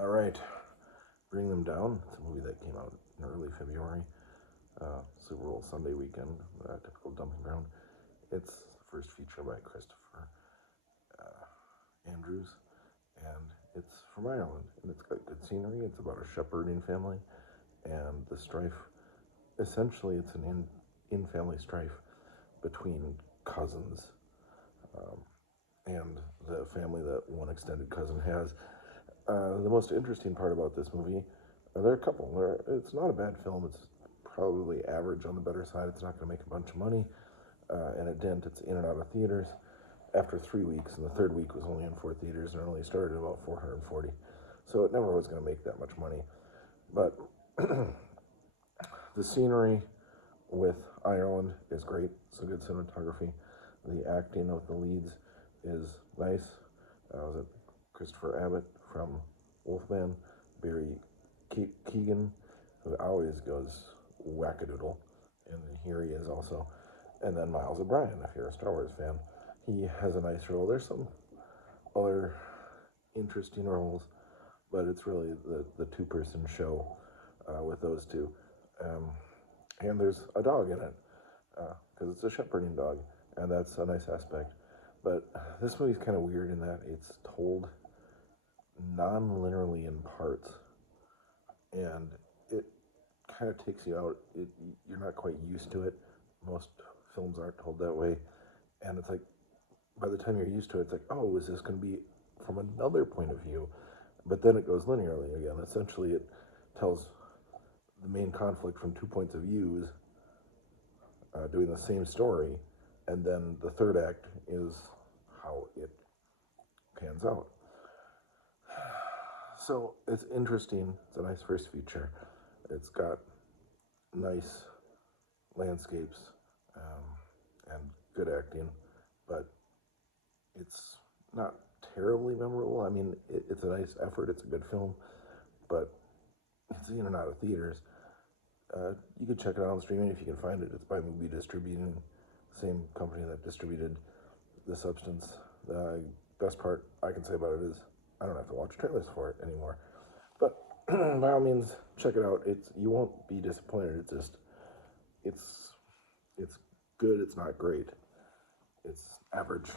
All right, Bring Them Down. It's a movie that came out in early February, Super Bowl Sunday weekend, typical dumping ground. It's the first feature by Christopher Andrews, and it's from Ireland, and it's got good scenery. It's about a shepherding family, and the strife. Essentially, it's an in-family strife between cousins, and the family that one extended cousin has. The most interesting part about this movie, there are a couple. It's not a bad film. It's probably average on the better side. It's not going to make a bunch of money, and it didn't. It's in and out of theaters after 3 weeks, and the third week was only in 4 theaters, and it only started at about 440. So it never was going to make that much money. But the scenery with Ireland is great. It's a good cinematography. The acting of the leads is nice. Was it Christopher Abbott from Wolfman, Barry Keegan, who always goes wackadoodle, and here he is also. And then Miles O'Brien, if you're a Star Wars fan. He has a nice role. There's some other interesting roles, but it's really the two-person show with those two. And there's a dog in it, because it's a shepherding dog, and that's a nice aspect. But this movie's kind of weird in that it's told non-linearly in parts, and it kind of takes you out. You're not quite used to it. Most films aren't told that way, and it's like, by the time you're used to it, it's like, oh, is this going to be from another point of view? But then it goes linearly again. Essentially, it tells the main conflict from 2 points of views, doing the same story, and then the third act is how it pans out. So it's interesting. It's a nice first feature. It's got nice landscapes and good acting, but it's not terribly memorable. I mean, it's a nice effort. It's a good film, but it's in and out of theaters. You can check it out on streaming if you can find it. It's by MUBi Distributing, same company that distributed The Substance. The best part I can say about it is I don't have to watch trailers for it anymore. But by all means, check it out. You won't be disappointed. It's good. It's not great. It's average.